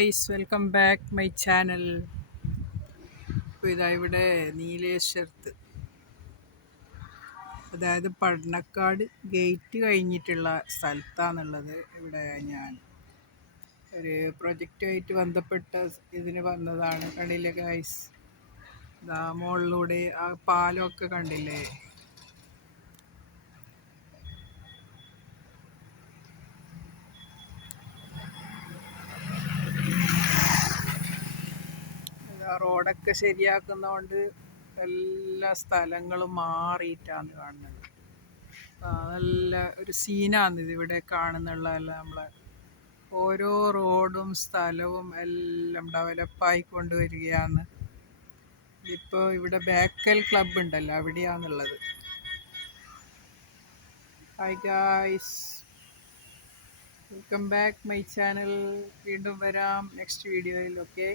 Guys, welcome back my channel. ഇപ്പോൾ ഇതാ ഇവിടെ നീലേശ്വരത്ത്, അതായത് പടന്നക്കാട് ഗേറ്റ് കഴിഞ്ഞിട്ടുള്ള സ്ഥലത്താണുള്ളത്. ഇവിടെ ഞാൻ ഒരു പ്രൊജക്റ്റുമായിട്ട് ബന്ധപ്പെട്ട ഇതിന് വന്നതാണ്. കണ്ടില്ലേ ഗായ്സ്, ഇതാ മുകളിലൂടെ ആ പാലമൊക്കെ കണ്ടില്ലേ. റോഡൊക്കെ ശരിയാക്കുന്നതുകൊണ്ട് എല്ലാ സ്ഥലങ്ങളും മാറിയിട്ടാണ് കാണുന്നത്. നല്ല ഒരു സീനാണ് ഇതിവിടെ കാണുന്നുള്ളതല്ല. നമ്മളെ ഓരോ റോഡും സ്ഥലവും എല്ലാം ഡെവലപ്പായി കൊണ്ടുവരികയാണ്. ഇപ്പോൾ ഇവിടെ ബേക്കൽ ക്ലബ് ഉണ്ടല്ലോ, അവിടെയാണുള്ളത്. Hi guys, welcome back my channel. വീണ്ടും വരാം നെക്സ്റ്റ് വീഡിയോയിൽ. ഓക്കെ.